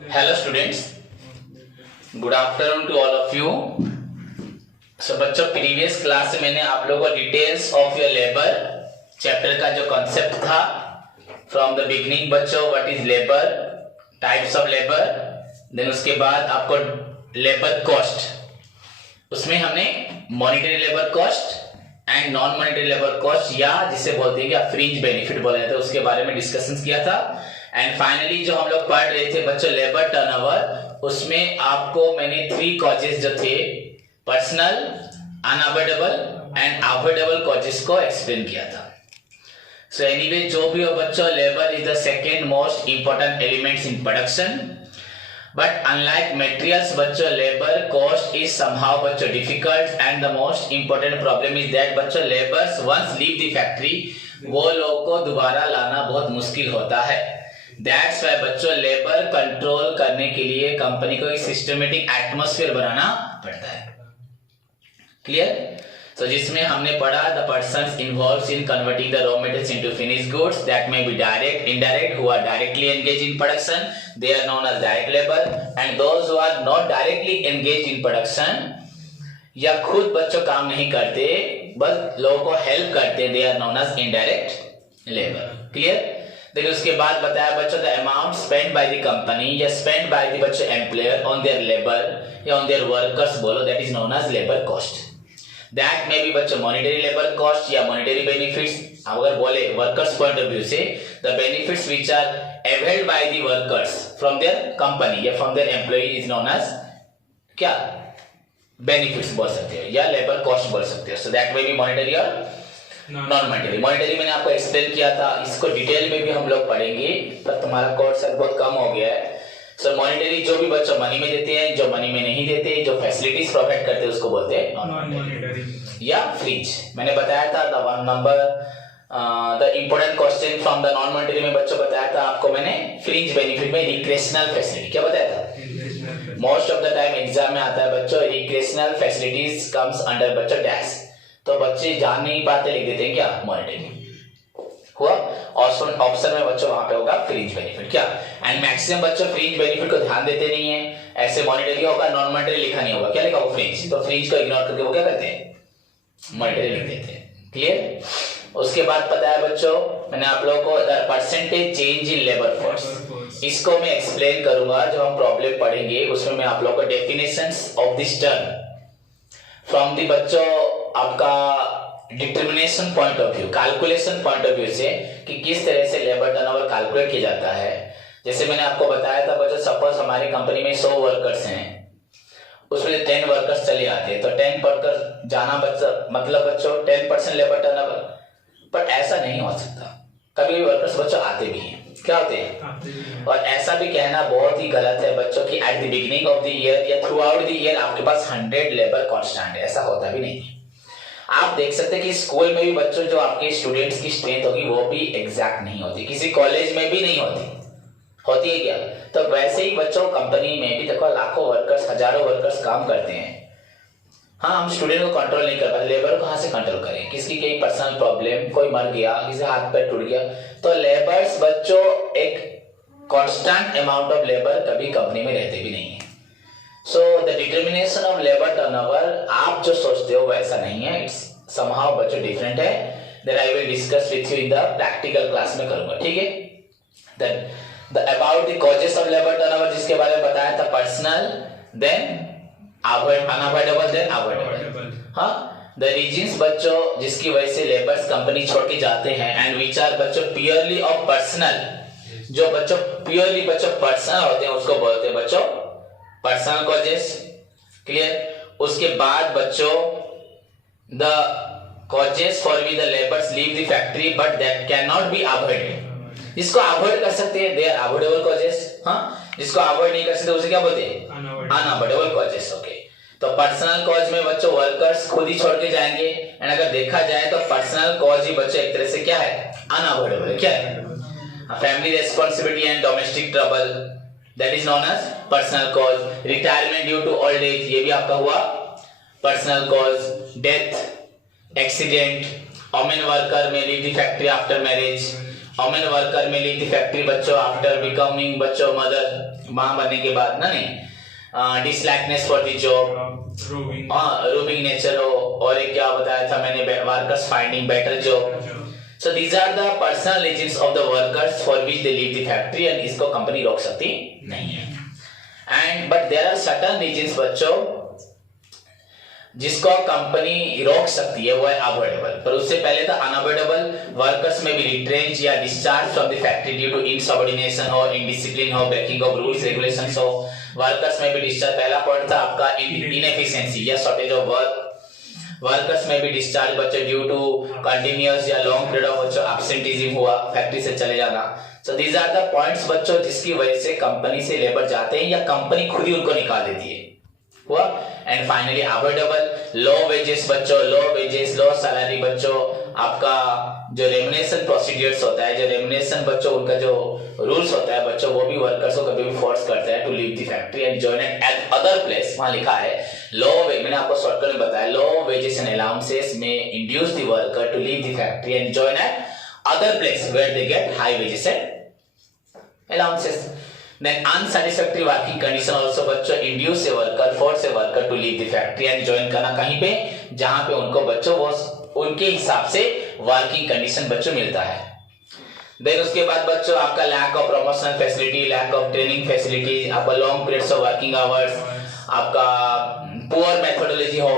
Hello students, good afternoon to all of you. So बच्चों, previous class में मैंने आप लोगों को details of your labour chapter का जो कॉन्सेप्ट था फ्रॉम द बिगिनिंग बच्चों, what is labour, types of labour, then उसके बाद आपको लेबर कॉस्ट, उसमें हमने monetary labour cost and non monetary labour cost या जिसे बोलते हैं कि फ्रिंज बेनिफिट बोला जाता है, उसके बारे में डिस्कशन किया था। एंड फाइनली जो हम लोग पढ़ रहे थे बच्चों लेबर टर्नओवर, उसमें आपको मैंने 3 कॉजेस जो थे personal, unavoidable and avoidable causes को एक्सप्लेन किया था। सो एनीवे, जो भी हो बच्चों, labour is the second most important elements in production, but unlike materials बच्चों, लेबर कॉस्ट इज समहाउ बच्चों difficult and the most important problem is that बच्चों labours once leave the factory, वो लोग को दोबारा लाना बहुत मुश्किल होता है। दैट्स वाई बच्चों लेबर कंट्रोल करने के लिए कंपनी को एक सिस्टमेटिक एटमॉस्फेयर बनाना पड़ता है। क्लियर? तो जिसमें हमने पढ़ा the persons involved in converting the raw materials into finished goods that may be direct, indirect, who are directly engaged in production, they are known as direct labour, and those who are not directly engaged in production या खुद बच्चों काम नहीं करते बस लोगों को help करते, they are known as indirect labour. Clear? देखिए उसके बाद बताया बच्चों the amount spend by the company या स्पेंड बाय द बच्चों एम्प्लॉयर ऑन देयर लेबर या ऑन देयर वर्कर्स बोलो, that is known as labour cost. That may be बच्चों मॉनिटरी लेबर कॉस्ट या मॉनिटरी बेनिफिट्स। अगर बोले वर्कर्स पॉइंट ऑफ व्यू से, the benefits which are availed by the workers from their company या from their employ is known as क्या, benefits बोल सकते हो या लेबर कॉस्ट बोल सकते हो। So that may be monetary और नॉन मॉनिटरी। मॉनिटरी मैंने आपको एक्सप्लेन किया था, इसको डिटेल में भी हम लोग पढ़ेंगे, पर तुम्हारा कोर्स बहुत कम हो गया है। सो मॉनिटरी जो भी बच्चों मनी में देते हैं, जो मनी में नहीं देते, जो फैसिलिटीज प्रोवाइड करते हैं, उसको बोलते हैं नॉन मॉनिटरी या फ्रिंज। मैंने बताया था the one number the important question from the non monetary में बच्चों बताया था आपको मैंने फ्रिंज बेनिफिट में रिक्रेशनल फैसिलिटी क्या बताया था। Most of the time exam में आता है बच्चों रिक्रेशनल फैसिलिटीज कम्स अंडर बच्चों डैश, तो बच्चे जान नहीं पाते लिख देते हैं क्या, मॉनिटरी हुआ। ऑप्शन में बच्चों वहां पे होगा फ्रिंज बेनिफिट क्या, एंड मैक्सिमम बच्चों फ्रिंज बेनिफिट को ध्यान देते नहीं है, ऐसे मॉनिटरी होगा नॉन मॉनिटरी लिखा नहीं होगा, क्या लिखा होगा फ्रिंज, तो फ्रिंज को इग्नोर करके वो क्या करते हैं, मॉनिटरी लिख देते हैं। क्लियर? उसके बाद पता है बच्चों मैंने आप लोगों को the percentage change in labour force, इसको मैं एक्सप्लेन करूंगा जो हम प्रॉब्लम पढ़ेंगे, उसमें मैं आप लोगों को definitions of this term from the बच्चों आपका determination point of view, calculation point of view से कि किस तरह से लेबर टर्नओवर कैलकुलेट किया जाता है। जैसे मैंने आपको बताया था बच्चों, सपोज हमारी कंपनी में 100 वर्कर्स हैं, उसमें 10 वर्कर्स चले आते हैं, तो 10 वर्कर्स जाना बच्चा मतलब बच्चों 10% लेबर टर्नओवर, पर ऐसा नहीं हो सकता, कभी भी वर्कर्स बच्चों आते भी हैं, क्या होते हैं, और ऐसा भी कहना बहुत ही गलत है बच्चों कि at the beginning of the year या थ्रू आउट द ईयर आपके पास 100 लेबर कांस्टेंट है, ऐसा होता भी नहीं है। आप देख सकते हैं कि स्कूल में भी बच्चों जो आपके स्टूडेंट्स की स्ट्रेंथ होगी वो भी एग्जैक्ट नहीं होती, किसी कॉलेज में भी नहीं होती है क्या, तो वैसे ही बच्चों कंपनी में भी देखो लाखों वर्कर्स, हजारों वर्कर्स काम करते हैं। हाँ, हम स्टूडेंट को कंट्रोल नहीं कर पाते, लेबर को कहां से कंट्रोल करें, किसकी कई पर्सनल प्रॉब्लम, कोई मर गया, किसी हाथ पैर टूट गया, तो लेबर्स बच्चों एक कांस्टेंट अमाउंट ऑफ लेबर कभी कंपनी में रहते भी नहीं है। So the determination of labour turnover आप जो सोचते हो वैसा नहीं है, इट्स समहाउ बच्चों डिफरेंट है, that I will discuss with you in the practical class में करूंगा, ठीक है। Then the about the causes of labour turnover, जिसके बारे में बताया था personal, then unavoidable, then avoidable. हाँ, द रीजंस बच्चों जिसकी वजह से लेबर्स कंपनी छोड़ के जाते हैं एंड विच आर बच्चों प्योरली ऑफ पर्सनल, जो बच्चों प्योरली बच्चों पर्सनल होते हैं उसको बोलते हैं बच्चों पर्सनल कॉजेस। क्लियर? उसके बाद बच्चों the causes for we the labours leave the factory but that can not be avoided, जिसको अवॉइड कर सकते हैं दे आर अवॉइडेबल कॉजेस। हाँ, जिसको अवॉइड नहीं कर सकते उसे क्या बोलते हैं, अनअवॉइडेबल कॉजेस। ओके, तो पर्सनल कॉज में बच्चों वर्कर्स खुद ही छोड़ के जाएंगे, एंड अगर देखा जाए तो पर्सनल कॉज ही बच्चों एक तरह से क्या है, अनअवॉइडेबल। क्या है, family responsibility and domestic trouble, that is known as personal cause. Retirement due to old age, ये भी आपका हुआ personal cause. Death, accident, women worker में leave the factory after marriage, women worker में लीव द फैक्ट्री बच्चों after becoming बच्चों mother, माँ बनने के बाद ना, नहीं, dislikeness for the job, roving nature हो, और एक क्या बताया था मैंने, workers finding better job. So these are the personal reasons of the workers for which they leave the factory, and इसको कंपनी रोक सकती नहीं है. And but there are certain reasons बच्चों जिसको कंपनी रोक सकती है, वो है अवॉइडेबल. पर उससे पहले था अनअवॉइडेबल. वर्कर्स में भी रिट्रेंच या discharge from the factory due to insubordination हो, इनडिसिप्लिन हो, ब्रेकिंग ऑफ रूल्स रेगुलेशंस हो. वर्कर्स में भी डिस्चार्ज. पहला पॉइंट था आपका इनएफिशिएंसी या शॉर्टेज ऑफ वर्क. वर्कर्स में भी डिस्चार्ज बच्चों ड्यू टू कंटिन्यूअस या लॉन्ग पीरियड ऑफ बच्चों एब्सेंटीज्म हुआ, फैक्ट्री से चले जाना. So these are the points बच्चों जिसकी वजह से कंपनी से लेबर जाते हैं या कंपनी खुद ही उनको निकाल देती है. हुआ. And finally avoidable low wages बच्चों, लो वेजेस, लो सैलरी बच्चों. आपका जो रेम्युनरेशन प्रोसीजर्स होता है, जो रेम्युनरेशन बच्चों उनका जो रूल्स होता है बच्चों, वो भी वर्कर्स को कभी भी फोर्स करता है to leave the factory and join at other place. वहां लिखा है लो, मैंने आपको शॉर्टकट में बताया, लो वेजेस एंड अलाउंसेस में induce the worker to leave the factory and join at other place where they get high wages and allowances. Then unsatisfactory working condition also बच्चों induce a worker, force a worker to leave the factory and join करना कहीं पे जहां पे उनको बच्चों वो उनके हिसाब से वर्किंग कंडीशन बच्चों मिलता है. देन उसके बाद बच्चों आपका lack of promotion facility, lack of training facility, आपका long periods of working hours, आपका पुअर मेथोडोलॉजी हो,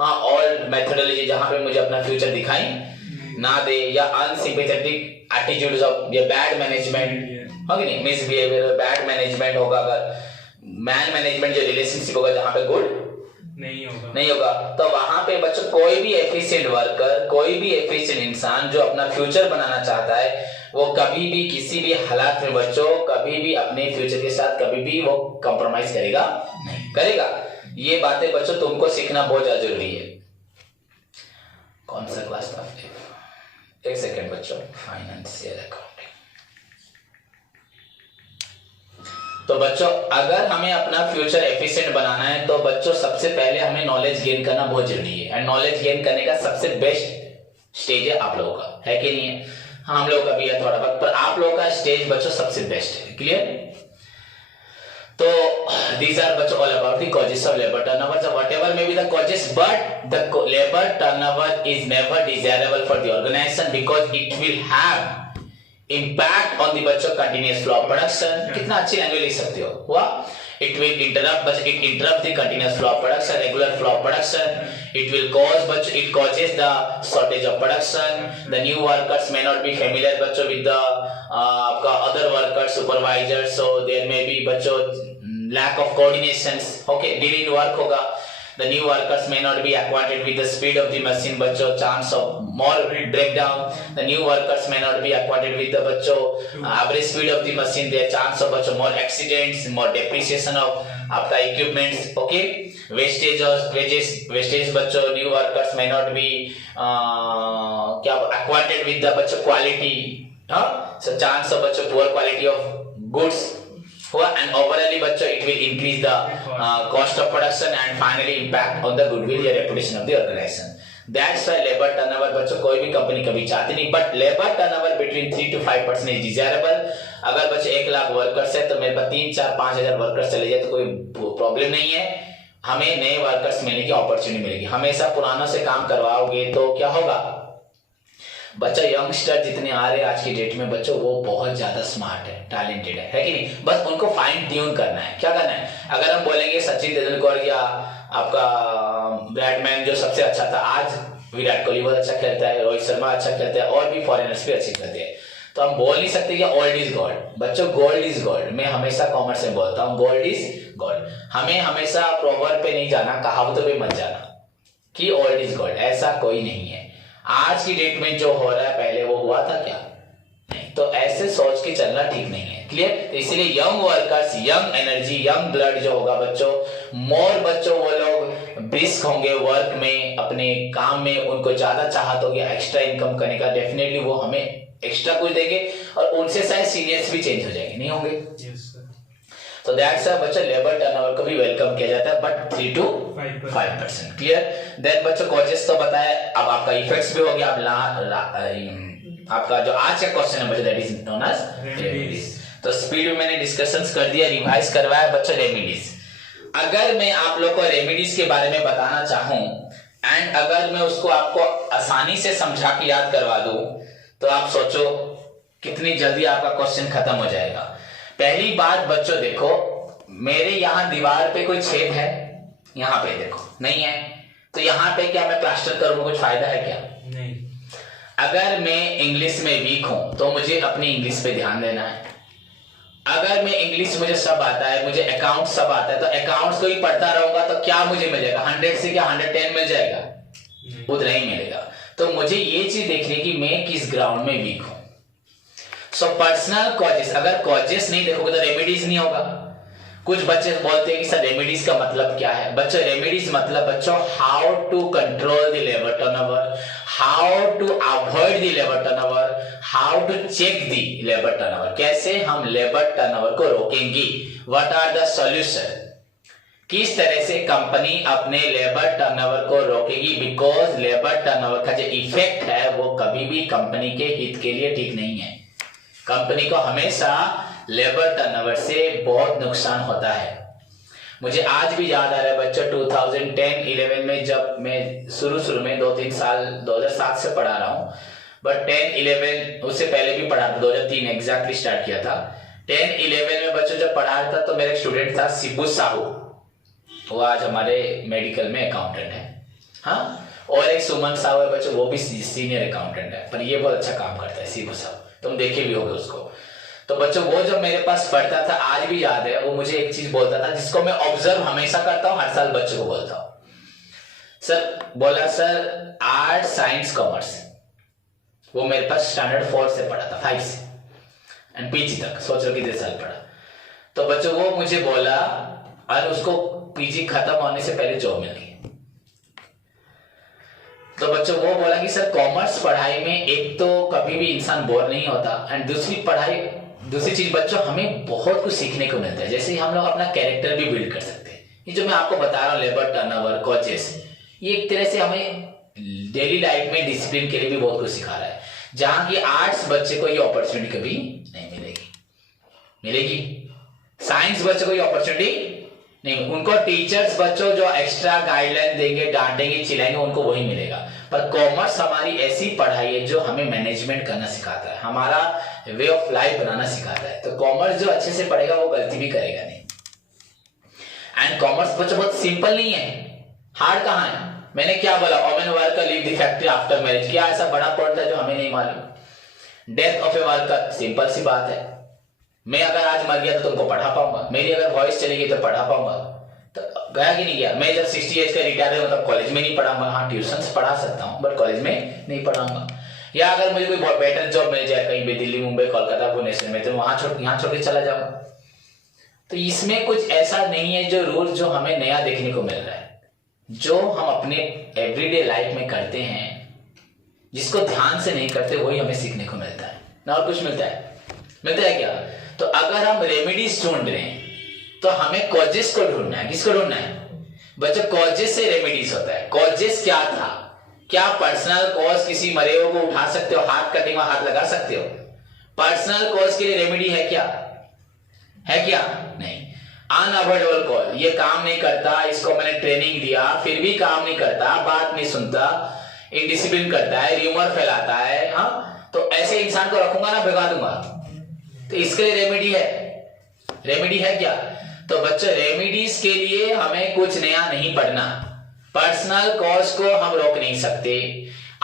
हाँ ओल्ड मेथोडोलॉजी जहां पे मुझे अपना फ्यूचर दिखाई ना दे, या अनसिंपैथेटिक एटीट्यूड्स ऑफ या बैड मैनेजमेंट होगी नहीं, मिसबिहेवियर, बैड मैनेजमेंट होगा, अगर मैन मैनेजमेंट जो रिलेशनशिप होगा जहां पे गुड नहीं होगा तो वहां पे बच्चों कोई भी एफिशिएंट वर्कर, कोई भी एफिशिएंट इंसान जो अपना फ्यूचर बनाना चाहता है, वो कभी भी किसी भी हालात में बच्चों कभी भी अपने फ्यूचर के साथ कभी भी वो कॉम्प्रोमाइज करेगा नहीं करेगा. ये बातें बच्चों तुमको सीखना बहुत ज्यादा जरूरी है. कौन सा क्लास था? एक सेकेंड बच्चों, फाइनेंशियल अकाउंटिंग. तो बच्चों अगर हमें अपना फ्यूचर एफिशिएंट बनाना है तो बच्चों सबसे पहले हमें नॉलेज गेन करना बहुत जरूरी है. एंड नॉलेज गेन करने का सबसे बेस्ट स्टेज है आप लोगों का, है कि नहीं है? हाँ, हम लोगों का भी है थोड़ा बहुत, पर आप लोगों का स्टेज बच्चों सबसे बेस्ट है. क्लियर? तो these are बच्चों all about the causes of labor turnover. So whatever may be the causes, but the labor turnover is never desirable for the organization because it will have impact on the बच्चों continuous flow of production. कितना अच्छी language लिख सकते हो. हुआ? It will interrupt the continuous flow of production, regular flow of production. It will cause बच्चों, it causes the shortage of production. The new workers may not be familiar बच्चों with the आपका other workers, supervisors. So there may be बच्चों lack of coordinations. Okay, delay work होगा. The new workers may not be acquainted with the speed of the machine बच्चों, chance of more breakdown. The new workers may not be acquainted with the बच्चों average speed of the machine. Their chance of बच्चों more accidents, more depreciation of आपका equipments. Okay, wastage बच्चों. New workers may not be क्या acquainted with the बच्चों quality. So chance of बच्चों poor quality of goods. And overall बच्चों it will increase the cost of production and finally impact on the goodwill या reputation of the organization. That's why labor turnover बच्चों कोई भी company कभी चाहती नहीं, but labor turnover between 3 to 5% is desirable. अगर बच्चों 1 लाख वर्कर्स है तो मेरे पास 3, 4, 5 हजार वर्कर्स चले जाए तो कोई प्रॉब्लम नहीं है. हमें नए वर्कर्स मिलने की अपॉर्चुनिटी मिलेगी. हमेशा पुरानों से काम करवाओगे तो क्या होगा बच्चा, यंगस्टर जितने आ रहे हैं आज की डेट में बच्चों वो बहुत ज्यादा स्मार्ट है, टैलेंटेड है कि नहीं? बस उनको फाइन ट्यून करना है. क्या करना है? अगर हम बोलेंगे सचिन तेंदुलकर या आपका ब्रैडमैन जो सबसे अच्छा था, आज विराट कोहली बहुत अच्छा खेलता है, रोहित शर्मा अच्छा खेलता है, और भी फॉरेनर्स भी अच्छे खेलते हैं, तो हम बोल नहीं सकते कि ओल्ड इज गोल्ड. बच्चों गोल्ड इज गोल्ड. मैं हमेशा कॉमर्स में बोलता हूँ गोल्ड इज गोल्ड. हमें हमेशा प्रोवर्ब पे नहीं जाना, कहावतों पे मत जाना कि ओल्ड इज गोल्ड. ऐसा कोई नहीं है. आज की डेट में जो हो रहा है पहले वो हुआ था क्या? नहीं. तो ऐसे सोच के चलना ठीक नहीं है. क्लियर? तो इसलिए young workers, young energy, young blood जो होगा बच्चों, मोर बच्चों वो लोग ब्रिस्क होंगे वर्क में, अपने काम में उनको ज्यादा चाहत होगी एक्स्ट्रा इनकम करने का. डेफिनेटली वो हमें एक्स्ट्रा कुछ देंगे और उनसे शायद सीनियर्स भी चेंज हो जाएंगे, नहीं होंगे? तो दैट्स व्हाई बच्चों लेबर टर्नओवर को भी वेलकम किया जाता है, बट 3 to 5%. क्लियर? देन बच्चों कॉजेस तो बताया, अब आपका इफेक्ट्स भी हो गया. अब आपका जो आज का क्वेश्चन है बच्चों that is known as remedies. तो स्पीड में मैंने डिस्कशंस कर दिया, रिवाइज करवाया बच्चों रेमेडीज। अगर मैं आप लोग को रेमेडीज के बारे में बताना चाहूं एंड अगर मैं उसको आपको आसानी से समझा के याद करवा दूं तो आप सोचो कितनी जल्दी आपका क्वेश्चन खत्म हो जाएगा। पहली बात बच्चों देखो, मेरे यहाँ दीवार पे कोई छेद है, यहाँ पे देखो नहीं है, तो यहाँ पे क्या मैं प्लास्टर करूंगा, कुछ फायदा है क्या? नहीं। अगर मैं इंग्लिश में वीक हूं तो मुझे अपनी इंग्लिश पे ध्यान देना है। अगर मैं इंग्लिश मुझे सब आता है, मुझे अकाउंट सब आता है, तो अकाउंट्स को ही पढ़ता रहूंगा तो क्या मुझे मिलेगा? 100 से क्या 110 मिल जाएगा? उतना ही मिलेगा। तो मुझे ये चीज देखनी कि मैं किस ग्राउंड में वीक हूं। सो पर्सनल कॉजेस, अगर कॉजेस नहीं देखोगे तो रेमेडीज नहीं होगा। कुछ बच्चे बोलते हैं कि सर रेमेडीज का मतलब क्या है? बच्चों रेमेडीज मतलब बच्चों how to control the labour turnover, how to avoid the labour turnover, how to check the labour turnover. कैसे हम लेबर टर्नओवर को रोकेंगे, व्हाट आर द सॉल्यूशन, किस तरह से कंपनी अपने लेबर टर्नओवर को रोकेगी। बिकॉज लेबर टर्नओवर का जो इफेक्ट है वो कभी भी कंपनी के हित के लिए ठीक नहीं है। कंपनी को हमेशा लेबर टर्नओवर से बहुत नुकसान होता है। मुझे आज भी याद आ रहा है बच्चों 2010-11 में जब मैं शुरू में 2-3 साल 2007 से पढ़ा रहा हूँ, बट 10-11 उससे पहले भी पढ़ा था, 2003 एग्जैक्टली स्टार्ट किया था। 10-11 में बच्चों जब पढ़ा रहा था तो मेरा एक स्टूडेंट था शिबू साहू, वो आज हमारे मेडिकल में अकाउंटेंट है। हाँ, और एक सुमन साहू है बच्चों, वो भी सीनियर अकाउंटेंट है, पर ये बहुत अच्छा काम करता है शिबू साहू, तुम देखे भी होगे उसको। तो बच्चों वो जब मेरे पास पढ़ता था, आज भी याद है, वो मुझे एक चीज बोलता था जिसको मैं ऑब्जर्व हमेशा करता हूँ, हर साल बच्चों को बोलता हूँ। सर बोला, सर आर्ट साइंस कॉमर्स, वो मेरे पास स्टैंडर्ड 4 से पढ़ा था, 5 से एंड पीजी तक, सोच लो कितने साल पढ़ा। तो बच्चों वो मुझे बोला, और उसको पीजी खत्म होने से पहले जॉब मिल गई। तो बच्चों वो बोला कि सर कॉमर्स पढ़ाई में एक तो कभी भी इंसान बोर नहीं होता, एंड दूसरी चीज बच्चों हमें बहुत कुछ सीखने को मिलता है। जैसे हम लोग अपना कैरेक्टर भी बिल्ड कर सकते हैं। ये जो मैं आपको बता रहा हूँ लेबर टर्नओवर, कॉजेस, ये एक तरह से हमें डेली लाइफ में डिसिप्लिन के लिए भी बहुत कुछ सिखा रहा है, जहां की आर्ट्स बच्चे को ये अपॉर्चुनिटी कभी नहीं मिलेगी। साइंस बच्चों को ये अपॉर्चुनिटी नहीं, उनको टीचर्स बच्चों जो एक्स्ट्रा गाइडलाइन देंगे, डांटेंगे, चिल्लाएंगे, उनको वही मिलेगा। पर कॉमर्स हमारी ऐसी पढ़ाई है जो हमें मैनेजमेंट करना सिखाता है, हमारा वे ऑफ लाइफ बनाना सिखाता है। तो कॉमर्स जो अच्छे से पढ़ेगा वो गलती भी करेगा नहीं। एंड कॉमर्स बच्चों बहुत सिंपल नहीं है, हार्ड कहां है? मैंने क्या बोला, women worker leave the factory after marriage, क्या ऐसा बड़ा पॉइंट है जो हमें नहीं मालूम? Death of a worker, simple सी बात है। मैं अगर आज मर गया तो तुमको पढ़ा पाऊंगा, मेरी अगर वॉइस चली गई तो पढ़ा पाऊंगा, तो गया कि नहीं गया? मैं जब 60 एज का रिटायर हूं तब कॉलेज में नहीं पढ़ाऊंगा, हाँ ट्यूशन पढ़ा सकता हूँ बट कॉलेज में नहीं पढ़ाऊंगा। या अगर मुझे कोई बेटर जॉब मिल जाए कहीं भी, दिल्ली, मुंबई, कोलकाता, भुवनेश्वर में, तो यहाँ छोड़ के चला जाऊंगा। तो इसमें कुछ ऐसा नहीं है जो रूल जो हमें नया देखने को मिल रहा है, जो हम अपने एवरीडे लाइफ में करते हैं, जिसको ध्यान से नहीं करते वही हमें सीखने को मिलता है ना। और कुछ मिलता है क्या? तो अगर हम रेमेडीज ढूंढ रहे हैं तो हमें कॉजेस को ढूंढना है। किसको ढूंढना है बच्चों? कॉजेस से रेमेडीज होता है। कॉजेस क्या था? क्या पर्सनल कॉज किसी मरे हुए को उठा सकते हो, हाथ कटिंग में हाथ लगा सकते हो? पर्सनल कॉज के लिए रेमेडी है क्या? नहीं। अनअवॉइडेबल कॉज, ये काम नहीं करता, इसको मैंने ट्रेनिंग दिया फिर भी काम नहीं करता, बात नहीं सुनता, इनडिसिप्लिन करता है, र्यूमर फैलाता है, हाँ, तो ऐसे इंसान को रखूंगा ना, भगा दूंगा। तो इसके लिए रेमेडी है क्या? तो बच्चों रेमेडीज के लिए हमें कुछ नया नहीं पढ़ना। पर्सनल कॉज को हम रोक नहीं सकते,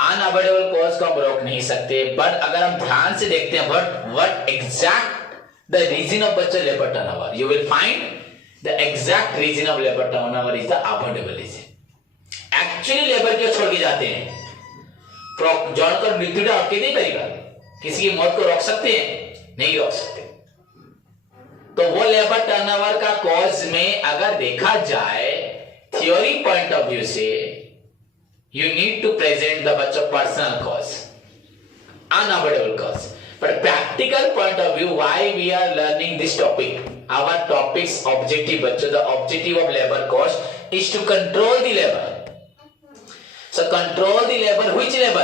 अनअवॉइडेबल कॉज को हम रोक नहीं सकते, बट अगर हम ध्यान से देखते हैं what exact the reason of बच्चों labour turnover, you will find the exact reason of labour turnover is the avoidable reason. Actually labour क्यों छोड़ के जाते हैं? जानकर मृत्यु आपके नहीं करेगा, किसी की मौत को रोक सकते हैं? नहीं रोक सकते। तो वो लेबर टर्नओवर का कॉज में अगर देखा जाए थ्योरी पॉइंट ऑफ व्यू से, you need to present the बच्चों personal cause, unavoidable cause. But practical point of view, why we are learning this topic, our topics objective बच्चों, the objective of labour cause is to control the labour. So control the labor, which labor?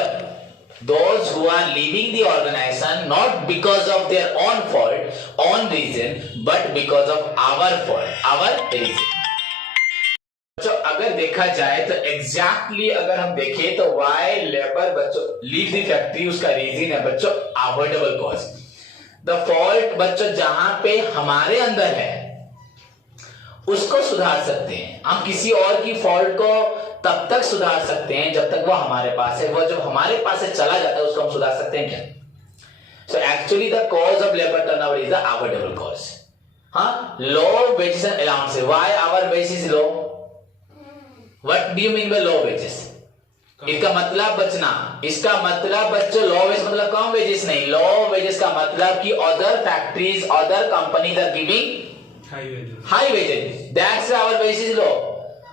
those who are leaving the organization not because of their own fault, own reason, but because of our fault, our reason. बच्चों अगर देखा जाए तो exactly अगर हम देखें तो Y labour बच्चों लीव द फैक्ट्री, उसका रीजन है बच्चों अवॉइडेबल कॉज। द फॉल्ट बच्चों जहां पे हमारे अंदर है उसको सुधार सकते हैं हम, किसी और की फॉल्ट को तब तक सुधार सकते हैं जब तक वो हमारे पास है, वो जब हमारे पास से चला जाता है उसको हम सुधार सकते हैं क्या? So actually the cause of labour turnover is the avoidable cause. हाँ, low wages and allowances, why our wage is low? What do you mean by low wages? इसका मतलब बचना, इसका मतलब बच्चों लो वेज मतलब कम वेजेस नहीं, लो वेजेस का मतलब कि other factories other companies are giving high wages, that's our wages low.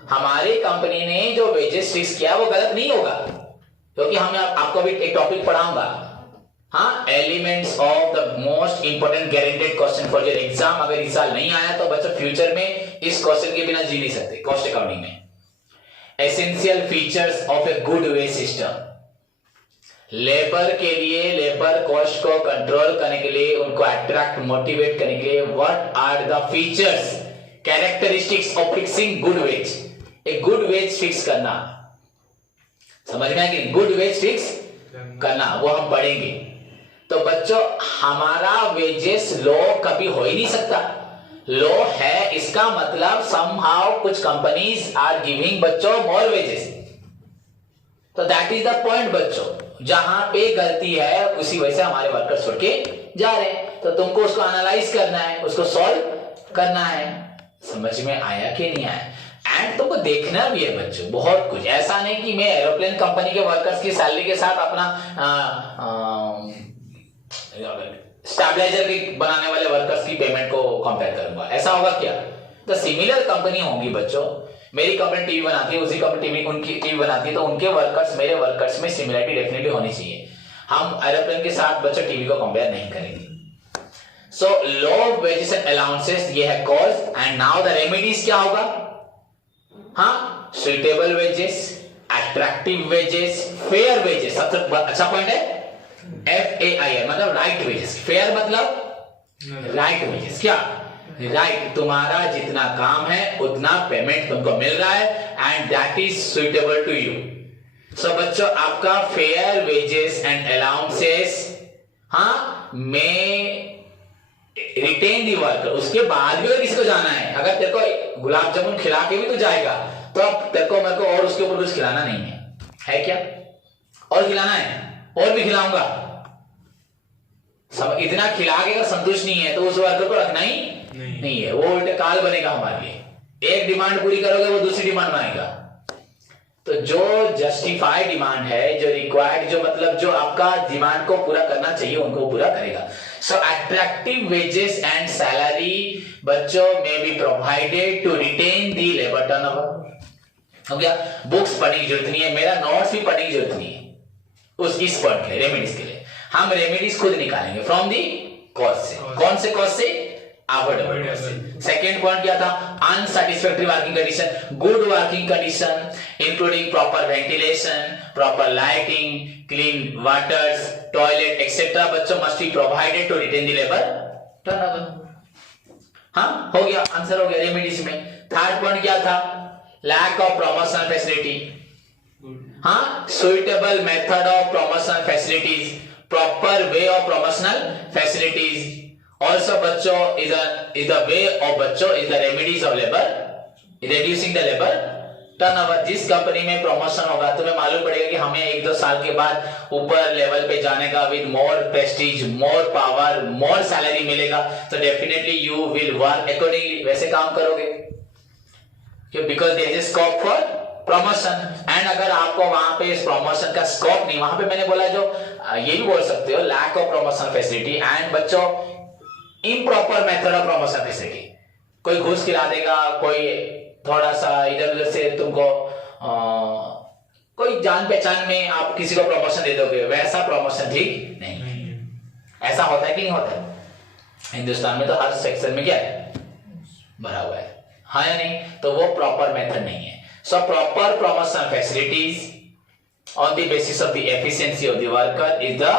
हमारी कंपनी ने जो वेजेस फिक्स किया वो गलत नहीं होगा, क्योंकि हमने आपको भी एक टॉपिक पढ़ाऊंगा, हाँ, elements of the most important guaranteed question for your exam. अगर इस साल नहीं आया तो बच्चों फ्यूचर में इस क्वेश्चन के बिना जी नहीं सकते कॉस्ट अकाउंटिंग में। Essential features of a good wage system, labour के लिए लेबर कॉस्ट को कंट्रोल करने के लिए, उनको अट्रैक्ट मोटिवेट करने के लिए what are the features characteristics of fixing good wage. एक गुड वेज फिक्स करना, समझ में आएगी? गुड वेज फिक्स करना वो हम पढ़ेंगे। तो बच्चों हमारा वेजेस लो कभी हो ही नहीं सकता, लो है इसका मतलब समहाउ कुछ कंपनीज आर गिविंग बच्चों मोर वेजेस, तो दैट इज द पॉइंट बच्चों। जहां पे गलती है उसी वजह से हमारे वर्कर्स छोड़ के जा रहे हैं, तो तुमको उसको एनालाइज करना है, उसको सॉल्व करना है। समझ में आया कि नहीं आया? एंड तुमको देखना भी है बच्चों बहुत कुछ, ऐसा नहीं कि मैं एरोप्लेन कंपनी के वर्कर्स की सैलरी के साथ अपना स्टेबलाइजर की बनाने वाले वर्कर्स की पेमेंट को कंपेयर करूंगा, ऐसा होगा क्या? तो सिमिलर कंपनी होंगी बच्चों, मेरी कंपनी टीवी बनाती है, उसी कंपनी टीवी उनकी टीवी बनाती है, तो उनके वर्कर्स मेरे वर्कर्स में सिमिलरिटी डेफिनेटली होनी चाहिए। हम एरोप्लेन के साथ बच्चों टीवी को कंपेयर नहीं करेंगे। सो लो वेजेस एंड अलाउंसेस ये है cause. And now the remedies क्या होगा? हाँ, suitable wages, attractive wages, fair wages, सबसे अच्छा पॉइंट है FAIR मतलब राइट वेजेस, फेयर मतलब राइट वेजेस। क्या राइट? तुम्हारा जितना काम है उतना पेमेंट तुमको मिल रहा है and that is suitable to you. So बच्चों आपका फेयर वेजेस एंड अलाउंसेस, हाँ, में रिटेन दी वर्कर। उसके बाद भी अगर किसी को जाना है, अगर तेरे को गुलाब जामुन खिला के भी तो जाएगा, तो अब तेरे को मेरे को और उसके ऊपर कुछ खिलाना नहीं है क्या? और खिलाना है, और भी खिलाऊंगा। सब इतना खिला के अगर संतुष्ट नहीं है तो उस वर्कर को रखना ही नहीं है, वो उल्टे काल बनेगा हमारे लिए। एक डिमांड पूरी करोगे वो दूसरी डिमांड बनाएगा। तो जो जस्टिफाइड डिमांड है, जो रिक्वायर्ड, जो मतलब जो आपका डिमांड को पूरा करना चाहिए उनको पूरा करेगा। So attractive wages and salary बच्चों में be provided to retain the labour turnover. हो गया? बुक्स पढ़ने की जरूरत नहीं है, मेरा नोट्स भी पढ़ने की जरूरत नहीं है उस इस पॉइंट के रेमेडीज के लिए। हम रेमेडीज खुद निकालेंगे फ्रॉम दी कॉज से। कौन से कॉज से? अवॉइडेबल से। सेकेंड पॉइंट क्या था? Unsatisfactory working condition, good working condition including proper ventilation, proper lighting, clean waters, toilet etcetera बच्चों must be provided to retain the labour turnover. हाँ, हो गया, आंसर हो गया रेमेडीज में। थर्ड पॉइंट क्या था? लैक ऑफ प्रमोशन फैसिलिटी, हाँ, suitable method of promotion facilities, proper way of promotional facilities also बच्चों is the way of बच्चों is the remedies of labor reducing the labor turnover। जिस company में promotion होगा तुम्हें मालूम पड़ेगा कि हमें 1-2 साल के बाद ऊपर लेवल पे जाने का with more prestige, more power, more salary मिलेगा, तो definitely you will work accordingly, वैसे काम करोगे क्यों? Because there is scope for promotion. And अगर आपको वहां पे इस प्रमोशन का स्कोप नहीं, वहां पे मैंने बोला जो ये भी बोल सकते हो lack of promotion facility and बच्चों improper method of promotion facility. कोई घूस खिला देगा, कोई थोड़ा सा इधर उधर से तुमको कोई जान पहचान में आप किसी को प्रमोशन दे दोगे, वैसा प्रमोशन ठीक नहीं। ऐसा होता है कि नहीं होता है? हिंदुस्तान में तो हर सेक्शन में क्या है? भरा हुआ है, हाँ या नहीं? तो वो प्रॉपर मेथड नहीं है। So proper promotion facilities on the basis of the efficiency of the worker is the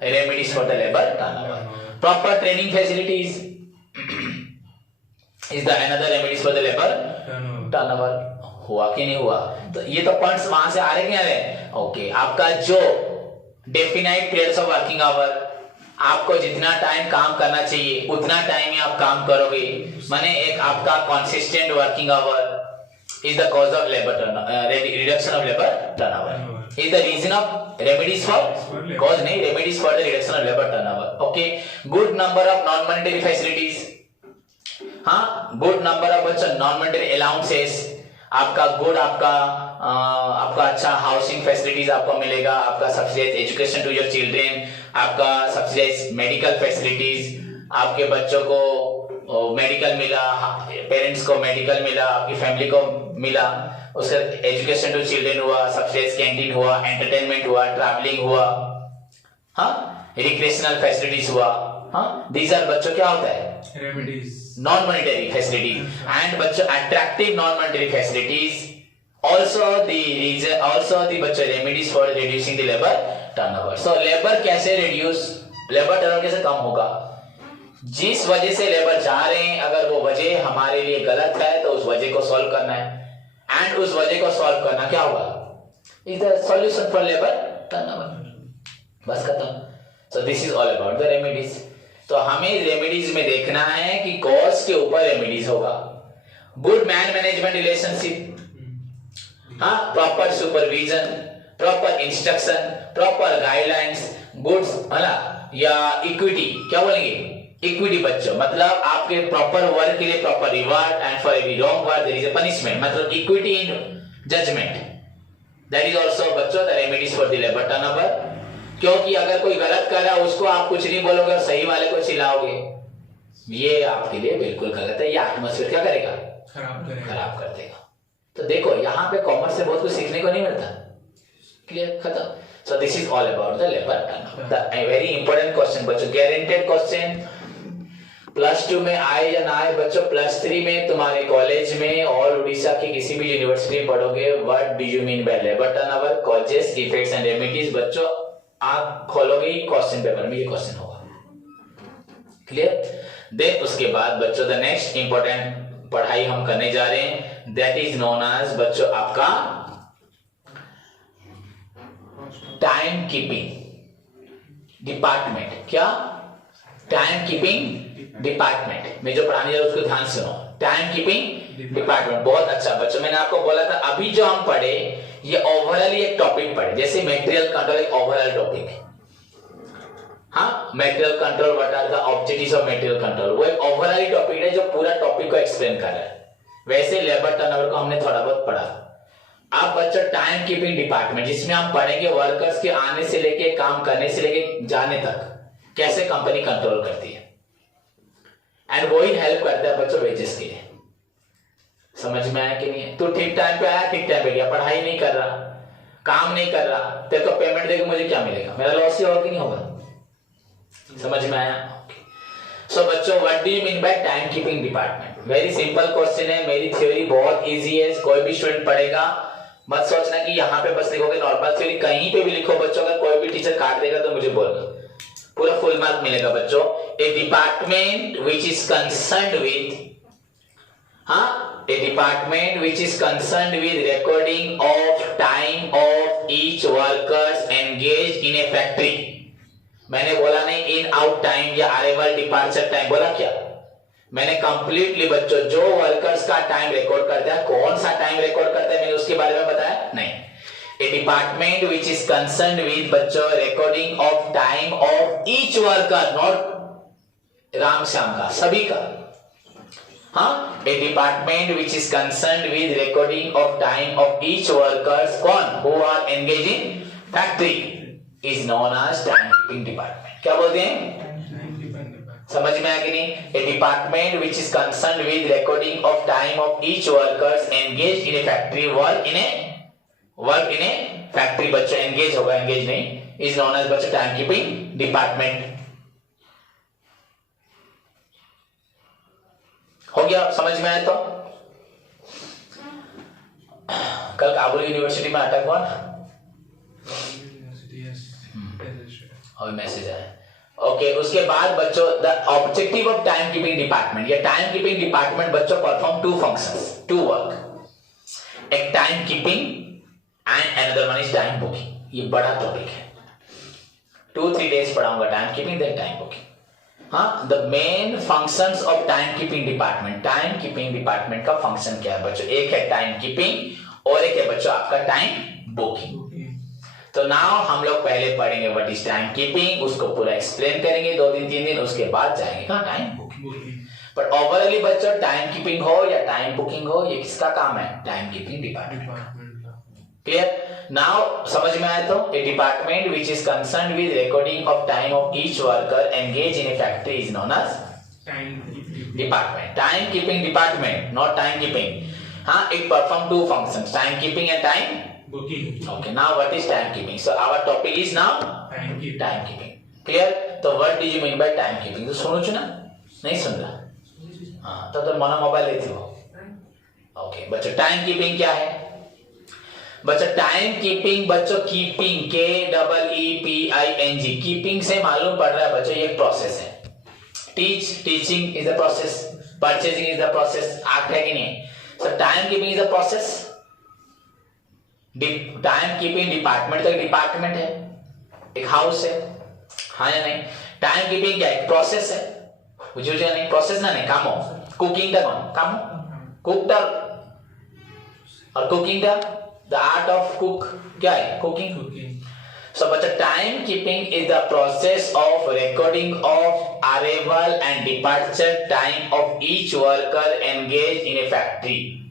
remedies for the labor turnover. Proper training facilities is the another remedies for the labor turnover. हुआ कि नहीं हुआ? तो ये तो points वहां से आ रहे क्या रहे? ओके, आपका जो definite periods of working hour, आपको जितना टाइम काम करना चाहिए उतना टाइम ही आप काम करोगे, माने एक आपका consistent working hour is the cause of labor turnover, reduction of labor turnover. Is the reason of remedies for cause नहीं, remedies for the reduction of labor turnover. Okay, good number of non-monetary facilities. हाँ, good number of बच्चों non-monetary allowances. आपका good आपका अच्छा housing facilities आपको मिलेगा, आपका subsidize education to your children, आपका सब्सिडाइज मेडिकल फैसिलिटीज, आपके बच्चों को मेडिकल मिला, पेरेंट्स को मेडिकल मिला, आपकी फैमिली को मिला, उसका एजुकेशन टू चिल्ड्रेन हुआ, सब्सिडाइज कैंटीन हुआ, एंटरटेनमेंट हुआ, ट्रैवलिंग हुआ, हाँ, रिक्रिएशनल फैसिलिटीज हुआ, हाँ, दीज आर बच्चों क्या होता है? Remedies, non monetary facilities and बच्चों attractive non monetary facilities also the बच्चों remedies for reducing the labour turnover. So labour कैसे रिड्यूस, लेबर टर्नओवर कैसे कम होगा? जिस वजह से लेबर जा रहे हैं, अगर वो वजह हमारे लिए गलत है तो उस वजह को सॉल्व करना है, एंड उस वजह को सॉल्व करना क्या होगा? Is the solution for labour turnover. बस खत्म. So this is all about the remedies. तो हमें रेमेडीज में देखना है कि कॉज के ऊपर रेमेडीज होगा. गुड मैन मैनेजमेंट रिलेशनशिप, हाँ, proper supervision, proper instruction, proper guidelines, goods है या इक्विटी, क्या बोलेंगे? इक्विटी बच्चों, मतलब आपके प्रॉपर वर्क के लिए proper reward and for every wrong work there is a punishment, मतलब equity in judgement. That is also बच्चों the remedies for the labour turnover. क्योंकि अगर कोई गलत कर रहा है उसको आप कुछ नहीं बोलोगे और सही वाले को चिल्लाओगे, ये आपके लिए बिल्कुल गलत है. ये एटमॉस्फेयर क्या करेगा? खराब कर देगा. तो देखो यहाँ पे कॉमर्स से बहुत कुछ सीखने को नहीं मिलता. क्लियर, खत्म. So this is all about the labour turnover. The very important question बच्चों, गारंटेड क्वेश्चन. +2 में आए या ना आए बच्चों, +3 में तुम्हारे कॉलेज में और उड़ीसा की किसी भी यूनिवर्सिटी में पढ़ोगे. What do you mean by labour turnover, causes, effects and remedies. बच्चों आप खोलोगे ही क्वेश्चन पेपर में ये क्वेश्चन होगा. क्लियर. देन उसके बाद बच्चों द नेक्स्ट इंपॉर्टेंट पढ़ाई हम करने जा रहे हैं, दैट इज नोन एज बच्चों आपका टाइम कीपिंग डिपार्टमेंट. क्या? टाइम कीपिंग डिपार्टमेंट में जो पढ़ाने जा रहे उसको ध्यान सुनो. टाइम कीपिंग डिपार्टमेंट बहुत अच्छा बच्चों. मैंने आपको बोला था अभी जो हम पढ़े ये ओवरऑल एक टॉपिक पढ़े, जैसे मटेरियल कंट्रोल एक ओवरऑल टॉपिक है. हाँ, material control, what are the objectives of material control, वो एक ओवरऑल टॉपिक है जो पूरा टॉपिक को एक्सप्लेन कर रहा है. वैसे लेबर टर्नओवर को हमने थोड़ा बहुत पढ़ा. अब बच्चों टाइम कीपिंग डिपार्टमेंट, जिसमें हम पढ़ेंगे वर्कर्स के आने से लेके काम करने से लेके जाने तक कैसे कंपनी कंट्रोल करती है, एंड वो ही हेल्प करता है बच्चों वेजेस के लिए. समझ में आया कि नहीं है? तो ठीक टाइम पे आया, ठीक टाइम पे गया, पढ़ाई नहीं कर रहा, काम नहीं कर रहा, तेरे को पेमेंट देके मुझे क्या मिलेगा? मेरा लॉस ही होगा कि नहीं होगा? समझ में आया? सो बच्चों what do you mean by time keeping department? Very simple question है. मेरी थ्योरी बहुत इजी है, कोई भी स्टूडेंट पढ़ेगा. मत सोचना कि यहाँ पे बस लिखोगे. नॉर्मल थ्योरी कहीं पे भी लिखो बच्चों, अगर कोई भी टीचर काट देगा तो मुझे बोलना, पूरा फुल मार्क मिलेगा बच्चों. A department which is concerned with, हाँ, a department which is concerned with recording of time of each workers engage in a factory. मैंने बोला नहीं इन आउट टाइम या अराइवल डिपार्चर टाइम, बोला क्या? मैंने कंप्लीटली बच्चों जो वर्कर्स का टाइम रिकॉर्ड करता है, कौन सा टाइम रिकॉर्ड करता है मैंने उसके बारे में बताया नहीं. A department which is concerned with बच्चों recording of time of each worker, not Ram Shyam का, सभी का. हाँ, a department which is concerned with recording of time of each workers, कौन? Who are engage in factory is known as time keeping department. क्या बोलते हैं? समझ में आया कि नहीं? A department which is concerned with recording of time of each workers engage in a factory, work in a factory. बच्चों engage होगा, एंगेज नहीं, इज नोन एज बच्चों टाइम कीपिंग डिपार्टमेंट. हो गया? समझ में आया? तो कल काबुल यूनिवर्सिटी में अटैक हुआ ना, और मैसेज आया। ओके, उसके बाद बच्चों the objective of time keeping department, ये टाइम कीपिंग डिपार्टमेंट बच्चों perform two functions, two work, एक time keeping and another one is time booking. ये बड़ा टॉपिक है, 2-3 days पढ़ाऊंगा time keeping then time booking. हाँ, the main functions of time keeping department, time keeping department का function क्या है बच्चों? एक है टाइम कीपिंग और एक है बच्चों आपका टाइम बुकिंग। तो नाउ हम लोग पहले पढ़ेंगे व्हाट इज टाइम कीपिंग, उसको पूरा एक्सप्लेन करेंगे 2 दिन 3 दिन, उसके बाद जाएंगे कहां टाइम बुकिंग। बट ओवरऑली बच्चों टाइम कीपिंग हो या टाइम बुकिंग हो, ये किसका काम है? Time keeping department. Clear? Now समझ में आया? तो a department which is concerned with recording of time of each worker engage in a factory is known as time department. Time keeping department, not time keeping. हाँ, it perform two functions, time keeping and time booking. Okay, now what is time keeping? So our topic is now time keeping. Clear? तो what do you mean by time keeping? तो सुनो चुना? नहीं सुन रहा? हाँ, तो मना मोबाइल लेती हो? Okay, बच्चों टाइम कीपिंग क्या है? बच्चों टाइम कीपिंग बच्चों कीपिंग KEEPING, कीपिंग से मालूम पड़ रहा है बच्चों ये एक प्रोसेस है। Teaching is the process, purchasing is the process, art है कि नहीं? So time keeping is the process. Time keeping department तो एक डिपार्टमेंट है, एक हाउस है, हाँ या नहीं? टाइम कीपिंग क्या है? प्रोसेस है, बुझे नहीं? प्रोसेस ना नहीं कामो। कुकिंग टा कौन कामो? कुक टा, और कुकिंग टा द आर्ट ऑफ कुक क्या है? कुकिंग। सो बच्चा time keeping is the process of recording of arrival and departure time of each worker engage in a factory.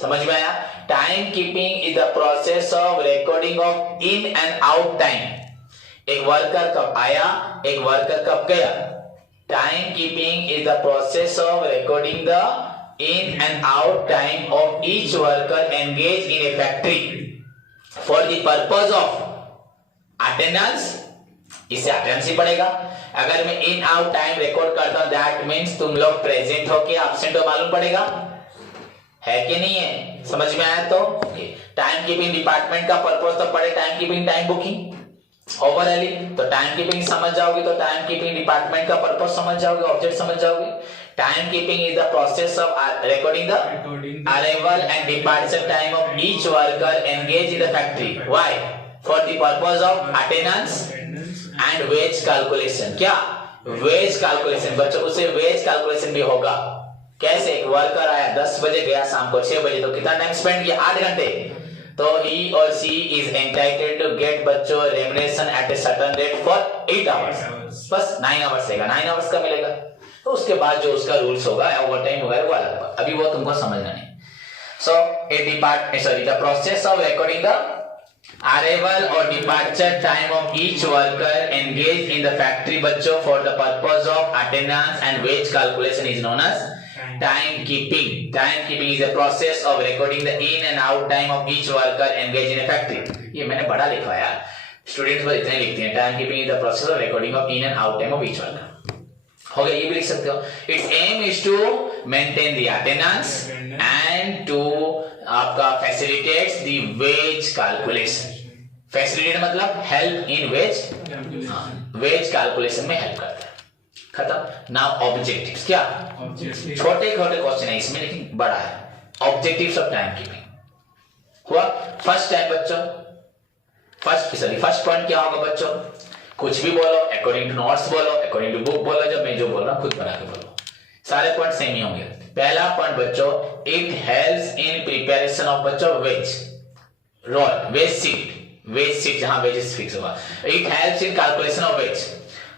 समझ में आया? Time keeping is the process of recording of in and out time. एक worker कब आया, एक worker कब गया। Time keeping is the process of recording the in and out time of each worker engage in a factory for the purpose of attendance. इससे attendance ही पड़ेगा। अगर मैं इन आउट टाइम रिकॉर्ड करता हूं दैट मींस तुम लोग प्रेजेंट हो के एब्सेंट हो मालूम पड़ेगा, है कि नहीं है? समझ में आया? तो टाइम कीपिंग डिपार्टमेंट का पर्पस तो पड़े time keeping time booking overall. तो टाइम कीपिंग समझ जाओगे तो टाइम कीपिंग डिपार्टमेंट का पर्पस समझ जाओगे, ऑब्जेक्ट समझ जाओगे। Time keeping is the process of recording the arrival and departure time of each worker engage in the factory. Why? For the purpose of attendance and wage calculation. क्या? Wage calculation बच्चों, उसे veg calculation भी होगा। कैसे? एक worker आया 10 बजे गया शाम को 6 बजे, तो कितना टाइम स्पेंड किया? 8 घंटे। तो he or she is entitled to get बच्चों remuneration at a certain rate for 8 hours। बस 9 hours देगा, 9 hours का मिलेगा। तो उसके बाद जो उसका रूल्स होगा ओवर टाइम वगैरह वो अलग बात, अभी वो तुमको समझना नहीं। So the process of recording the arrival or departure time of each worker engaged in the factory बच्चों for the purpose of attendance and wage calculation is known as time keeping. Time keeping is a process of recording the in and out time of each worker engaged in a factory। ये मैंने बड़ा लिखा यार, students बस इतने लिखते हैं। Time keeping is the process of recording of in and out time of each worker. हो गया, ये भी लिख सकते हो। It's aim is to maintain the attendance and to आपका facilitates the wage calculation. Facilitate मतलब help in wage, wage calculation में हेल्प करता है। खत्म। नाउ ऑब्जेक्टिव्स क्या? छोटे छोटे क्वेश्चन है इसमें लेकिन बड़ा है। ऑब्जेक्टिव्स ऑफ टाइम कीपिंग हुआ। फर्स्ट टाइम बच्चों, फर्स्ट पॉइंट क्या होगा बच्चों? कुछ भी बोलो, अकॉर्डिंग टू नोट्स बोलो, अकॉर्डिंग टू बुक बोलो, जब मैं जो बोल रहा हूं खुद बना के बोलो, सारे पॉइंट सेम ही होंगे। पहला पॉइंट बच्चों, it helps in preparation of बच्चों वेज रोल, वेज सीट जहां वेजेस फिक्स होगा। It helps in calculation of wage.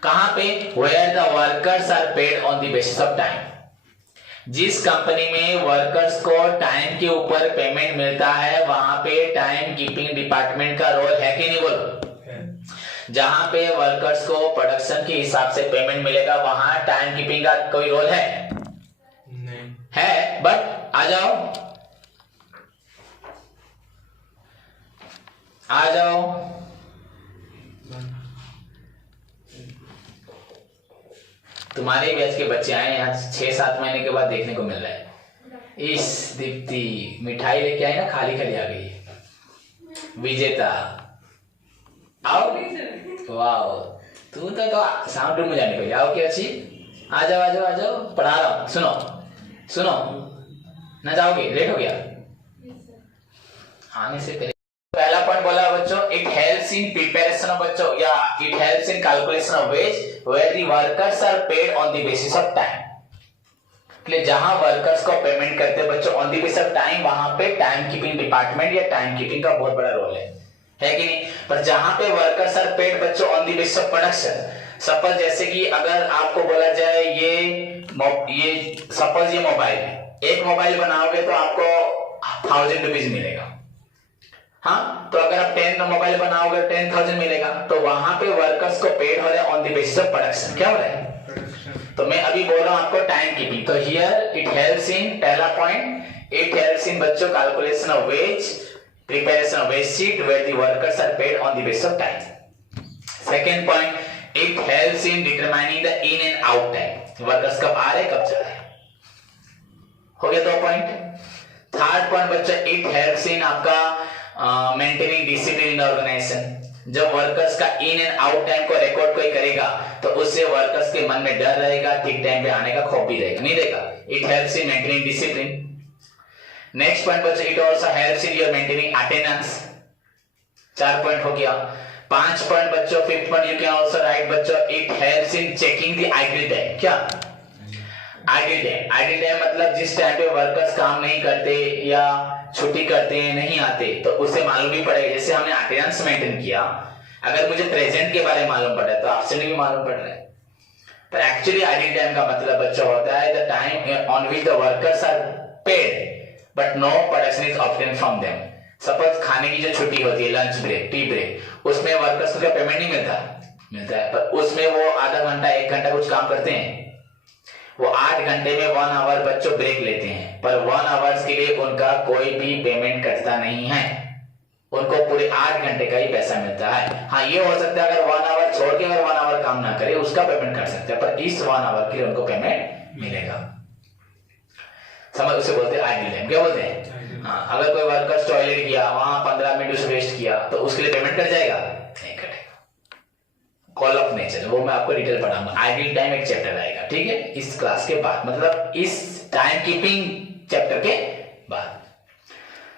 कहां पे? Where the workers are paid on the basis of time. जिस कंपनी में वर्कर्स को टाइम के ऊपर पेमेंट मिलता है वहां पे टाइम कीपिंग डिपार्टमेंट का रोल है कि नहीं बोलो? जहां पे वर्कर्स को प्रोडक्शन के हिसाब से पेमेंट मिलेगा वहां टाइम कीपिंग का कोई रोल है? नहीं है। बट आ जाओ तुम्हारे बैच के बच्चे आए यहाँ 6-7 महीने के बाद देखने को मिल रहा है। इस दीप्ति मिठाई लेके आई ना, खाली आ गई। विजेता आओ वाओ तू तो साउंड रूम में जाने को आओ क्या अच्छी आ जाओ पढ़ा रहा हूँ सुनो ना जाओगे लेट हो गया आने से पहले पहला पॉइंट बोला बच्चों it helps in preparation of बच्चों या it helps in calculation of wage where the workers are paid on the basis of time इसलिए जहां वर्कर्स को पेमेंट करते हैं बच्चों on the basis of time वहां पे टाइम कीपिंग डिपार्टमेंट या टाइम कीपिंग का बहुत बड़ा रोल है कि नहीं पर जहां पे वर्कर्स आर पेड बच्चों on the basis of production suppose जैसे कि अगर आपको बोला जाए ये सपोज ये मोबाइल है एक मोबाइल बनाओगे तो आपको 1000 रुपीज मिलेगा हाँ तो अगर आप 10 मोबाइल बनाओगे 10,000 मिलेगा तो वहां पे वर्कर्स को पेड हो रहा है on the basis of production क्या हो रहा है तो मैं अभी बोल रहा हूं आपको टाइम कीपिंग तो हियर इट हेल्प्स इन पहला पॉइंट इट हेल्प्स इन बच्चों calculation of veg preparation of wage sheet where the workers are paid on the basis of time. Second point, it helps in determining the in and out time. Workers कब आ रहे कब जा रहे हो गया 2 point. Third point बच्चा it helps in आपका maintaining discipline in organization. जब वर्कर्स का इन एंड आउट टाइम को रिकॉर्ड कोई करेगा तो उससे वर्कर्स के मन में डर रहेगा ठीक टाइम पे आने का खौफ भी रहेगा नहीं रहेगा. It helps in maintaining discipline. Next point बच्चों it also helps in your maintaining attendance 4 point हो गया. 5 पॉइंट बच्चों fifth point you can also write बच्चों it helps in checking the idle time. क्या आइडल टाइम मतलब जिस time पे workers काम नहीं करते या छुट्टी करते हैं नहीं आते तो उसे मालूम भी पड़ेगा. जैसे हमने अटेंडेंस मेंटेन किया अगर मुझे प्रेजेंट के बारे में मालूम पड़ा तो एब्सेंट भी मालूम पड़ रहा है. पर एक्चुअली आइडल टाइम का मतलब बच्चों होता है the time on which the workers are paid but no production is obtained from them. Suppose खाने की जो छुट्टी होती है लंच ब्रेक टी ब्रेक उसमें वर्कर्स को क्या पेमेंट नहीं मिलता है पर उसमें वो आधा घंटा 1 घंटा कुछ काम करते हैं वो 8 घंटे में 1 आवर बच्चों ब्रेक लेते हैं पर 1 आवर्स के लिए उनका कोई भी पेमेंट करता नहीं है. उनको पूरे 8 घंटे का ही पैसा मिलता है. हाँ ये हो सकता है अगर 1 आवर छोड़ के अगर 1 आवर काम ना करे उसका पेमेंट कर सकते हैं पर इस 1 आवर के लिए उनको पेमेंट मिलेगा. समझ उसे बोलते हैं आइडल टाइम. क्या बोलते हैं हाँ अगर कोई वर्कर्स टॉयलेट किया वहां 15 मिनट उसे वेस्ट किया तो उसके लिए पेमेंट कर जाएगा नहीं कटेगा. कॉल ऑफ नेचर वो मैं आपको डिटेल पढ़ाऊंगा. आइडल टाइम एक चैप्टर आएगा ठीक है इस क्लास के बाद मतलब इस टाइम कीपिंग चैप्टर के बाद.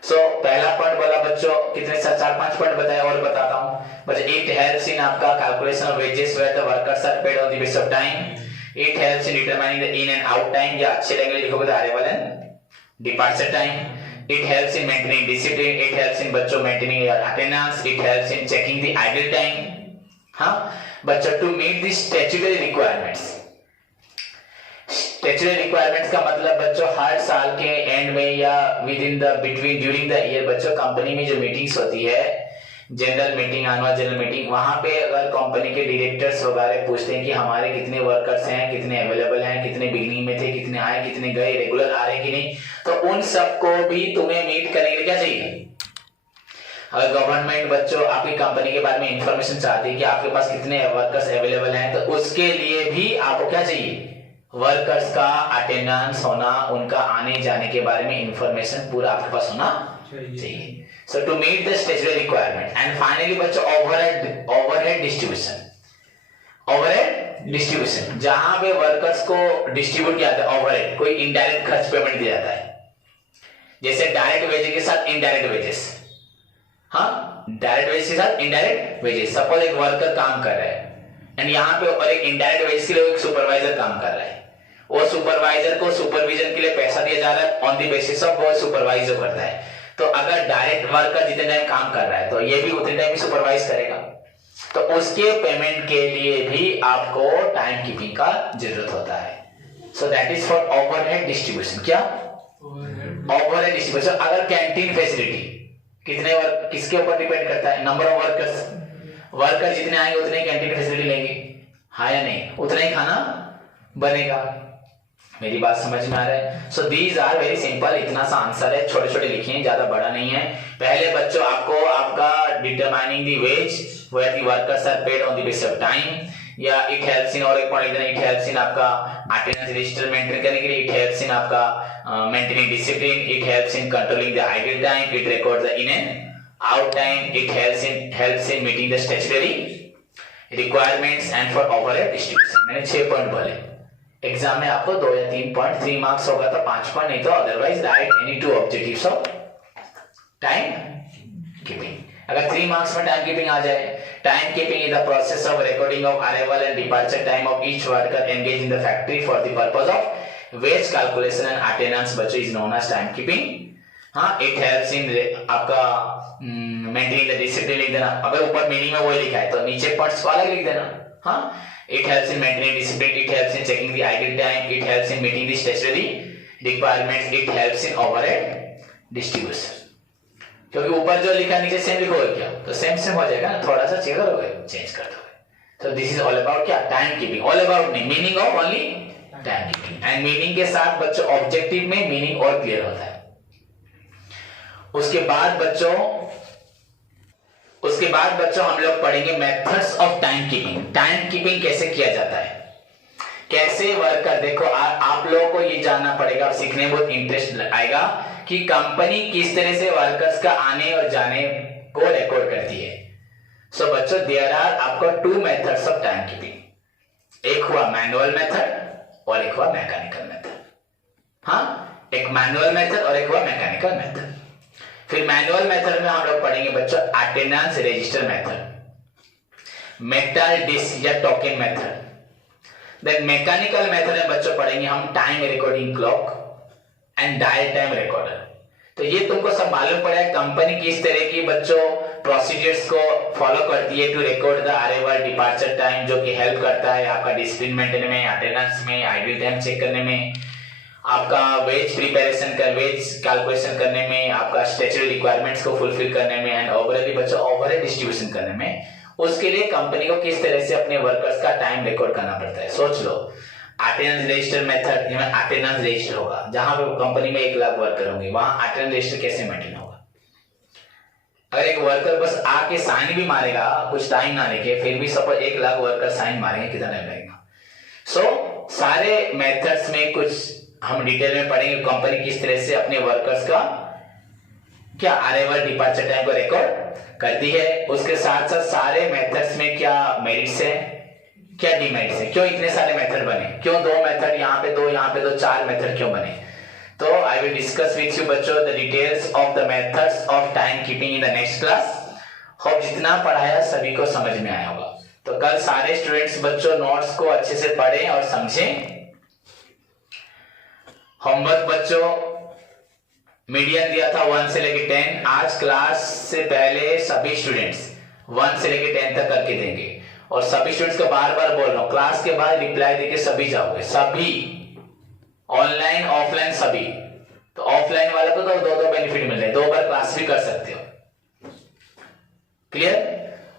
सो पहला पॉइंट बोला बच्चों कितने 4-5 पॉइंट बताया और बताता हूं बच्चों. इट हेल्प्स इन आपका calculation of wages where the workers are paid on the basis of time. It helps in determining the in and out time या अच्छे लैंग्वेज लिखोगे तो arrival and departure time. It helps in maintaining discipline. It helps in बच्चों maintaining your attendance. It helps in checking the idle time. हाँ बच्चों to meet the statutory requirements. Statutory requirements का मतलब बच्चों हर साल के एंड में या within the between during the year बच्चों कंपनी में जो मीटिंग्स होती है general meeting annual general meeting वहां पे अगर कंपनी के डायरेक्टर्स वगैरह पूछते हैं कि हमारे कितने वर्कर्स हैं कितने अवेलेबल हैं कितने बिगनिंग में थे कितने आए कितने गए रेगुलर आ रहे कि नहीं तो उन सबको भी तुम्हें मीट करने के लिए क्या चाहिए. अगर गवर्नमेंट बच्चों आपकी कंपनी के बारे में इंफॉर्मेशन चाहती है कि आपके पास कितने वर्कर्स अवेलेबल हैं तो उसके लिए भी आपको क्या चाहिए वर्कर्स का अटेंडेंस होना उनका आने जाने के बारे में इंफॉर्मेशन पूरा आपके पास होना चाहिए. So to meet the statutory requirement and finally बच्चों overhead distribution जहां पे वर्कर्स को डिस्ट्रीब्यूट किया जाता है ओवरहेड कोई इनडायरेक्ट खर्च पेमेंट दिया जाता है जैसे डायरेक्ट वेजेस के साथ इनडायरेक्ट वेजेस. हाँ डायरेक्ट वेजेस के साथ इनडायरेक्ट वेजेस. सपोज एक वर्कर काम कर रहा है एंड यहाँ पे और एक इनडायरेक्ट वेजेस के लिए एक सुपरवाइजर काम कर रहा है वो सुपरवाइजर को सुपरविजन के लिए पैसा दिया जा रहा है ऑन द बेसिस ऑफ वो सुपरवाइजर करता है. तो अगर डायरेक्ट वर्कर जितने टाइम काम कर रहा है तो ये भी उतने टाइम ही सुपरवाइज करेगा तो उसके पेमेंट के लिए भी आपको टाइम कीपिंग का जरूरत होता है. So that is for overhead distribution. क्या ओवरहेड डिस्ट्रीब्यूशन. अगर कैंटीन फैसिलिटी किसके ऊपर डिपेंड करता है नंबर ऑफ वर्कर जितने आएंगे उतने कैंटीन फैसिलिटी लेंगे हाँ या नहीं उतना ही खाना बनेगा. मेरी बात समझ में आ रहा है. So these are very simple. इतना सा आंसर है छोटे छोटे लिखे हैं ज्यादा बड़ा नहीं है. पहले बच्चों आपको आपका determining the wage where the workers are paid on the basis of time या इट हेल्प्स इन और एक पॉइंट इट हेल्प्स इन आपका अटेंडेंस रजिस्टर मेंटेन करने के लिए. इट हेल्प्स इन आपका maintaining discipline. It helps in controlling the idle time. It records the in and out time, it helps in meeting the statutory requirements and for overhead distribution. मैंने 6 point बोले. Exam में आपको 2 या 3 point, 3 marks होगा तो 5 point, नहीं तो otherwise direct any 2 objectives of time keeping. अगर 3 मार्क्स में टाइम कीपिंग आ जाए, time keeping is the process of recording of arrival and departure time of each worker engage in the factory for the purpose of wage calculation and attendance. बच्चों is known as time keeping. हाँ, it helps in आपका maintain the discipline लिख देना. अगर ऊपर meaning में वही लिखा है तो नीचे पार्ट्स को अलग लिख देना. हाँ, it helps in maintaining discipline, it helps in checking the idle time, it helps in meeting the statutory requirements, it helps in overhead distribution. क्योंकि ऊपर जो लिखा नीचे सेम लिखोगे क्या तो सेम हो जाएगा ना, थोड़ा सा चेंज करोगे, चेंज कर दोगे. तो दिस इज ऑल अबाउट क्या, टाइम कीपिंग. ऑल अबाउट नहीं, meaning of only time keeping. And meaning के साथ बच्चों ऑब्जेक्टिव में मीनिंग और क्लियर होता है. उसके बाद बच्चों हम लोग पढ़ेंगे methods of time keeping. Time keeping कैसे किया जाता है, कैसे वर्कर. देखो आप लोगों को ये जानना पड़ेगा, सीखने में बहुत इंटरेस्ट आएगा कि कंपनी किस तरह से वर्कर्स का आने और जाने को रिकॉर्ड करती है. सो बच्चों देयर आर आपको 2 मेथड्स ऑफ टाइम कीपिंग. एक हुआ मैनुअल मेथड और एक हुआ मैकेनिकल मेथड. हाँ, एक मैनुअल मेथड और एक हुआ मैकेनिकल मेथड. फिर मैनुअल मेथड में हम लोग पढ़ेंगे बच्चों attendance register method, metal disc या token method. Then mechanical method में बच्चों पढ़ेंगे हम time recording clock and dial time recorder. तो ये तुमको सब मालूम पड़ा है कंपनी किस तरह की बच्चों प्रोसीजर्स को फॉलो करती है to record the arrival departure time, जो कि हेल्प करता है आपका डिसिप्लिन मेंटेन में, अटेंडेंस में, आइडल टाइम चेक करने में, आपका वेज प्रिपरेशन कर वेज कैलकुलेशन करने में, आपका स्टैट्यूटरी रिक्वायरमेंट्स को फुलफिल करने में एंड ओवरऑल बच्चों ओवरहेड डिस्ट्रीब्यूशन करने में. उसके लिए कंपनी को किस तरह से अपने वर्कर्स का टाइम रिकॉर्ड करना पड़ता है. सोच लो, अटेंडेंस रजिस्टर मेथड में अटेंडेंस रजिस्टर होगा. जहां पे कंपनी में 1 लाख वर्कर होंगे वहां अटेंडेंस रजिस्टर कैसे मेंटेन होगा. अगर एक वर्कर बस आके साइन भी मारेगा, कुछ टाइम ना लेके, फिर भी सपोज 1 लाख वर्कर साइन मारेंगे, कितना टाइम लगेगा. सो सारे मेथड्स में कुछ हम डिटेल में पढ़ेंगे कंपनी किस तरह से अपने वर्कर्स का क्या अराइवल डिपार्चर टाइम को रिकॉर्ड करती है. उसके साथ साथ सारे मेथड्स में क्या मेरिट्स है, क्या डिमेरिट्स है, क्यों इतने सारे मेथड बने, क्यों 2 मेथड यहाँ पे 2 यहाँ पे 2 4 मेथड क्यों बने. तो I will discuss with you बच्चों the details of the methods of time keeping in the next class. Hope जितना पढ़ाया सभी को समझ में आया होगा. तो कल सारे स्टूडेंट्स बच्चों नोट्स को अच्छे से पढ़ें और समझें. होमवर्क बच्चों मीडियम दिया था 1 से लेकर 10. आज क्लास से पहले सभी स्टूडेंट्स 1 से लेकर 10 तक करके देंगे. और सभी स्टूडेंट्स को बार बार बोल रहा हूं, क्लास के बाद रिप्लाई देके सभी जाओगे, सभी ऑनलाइन ऑफलाइन सभी. तो ऑफलाइन वाला को तो 2 बेनिफिट मिल रहे हैं, 2 बार क्लास भी कर सकते हो. क्लियर.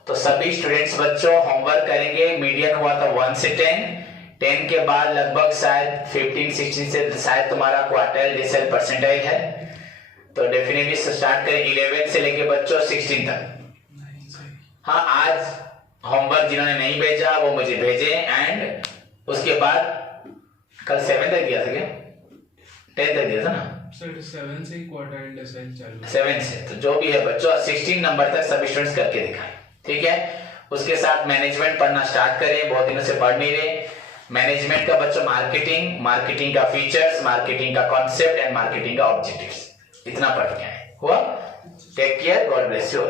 तो सभी स्टूडेंट्स बच्चों होमवर्क करेंगे. मीडियम हुआ था 1 से 10 के बाद लगभग शायद 15-16 से शायद तुम्हारा क्वार्टाइल डेसिमल परसेंटाइल है. तो डेफिनेटली स्टार्ट करें 11 से लेके बच्चों 16 तक. हाँ, आज होमवर्क जिन्होंने नहीं भेजा वो मुझे भेजे. एंड उसके बाद कल 7 तक दिया था क्या, 10 तक दिया था ना. 7 से क्वार्टाइल डेसिमल चालू 7 से. तो जो भी है बच्चों 16 नंबर तक सभी स्टूडेंट्स करके दिखाएं. ठीक है. उसके साथ मैनेजमेंट पढ़ना स्टार्ट करें, बहुत दिनों से पढ़ नहीं रहे. मैनेजमेंट का बच्चों मार्केटिंग का फीचर्स, मार्केटिंग का कॉन्सेप्ट एंड मार्केटिंग का ऑब्जेक्टिव्स, इतना पढ़ के आए. हुआ. Take care, God bless you.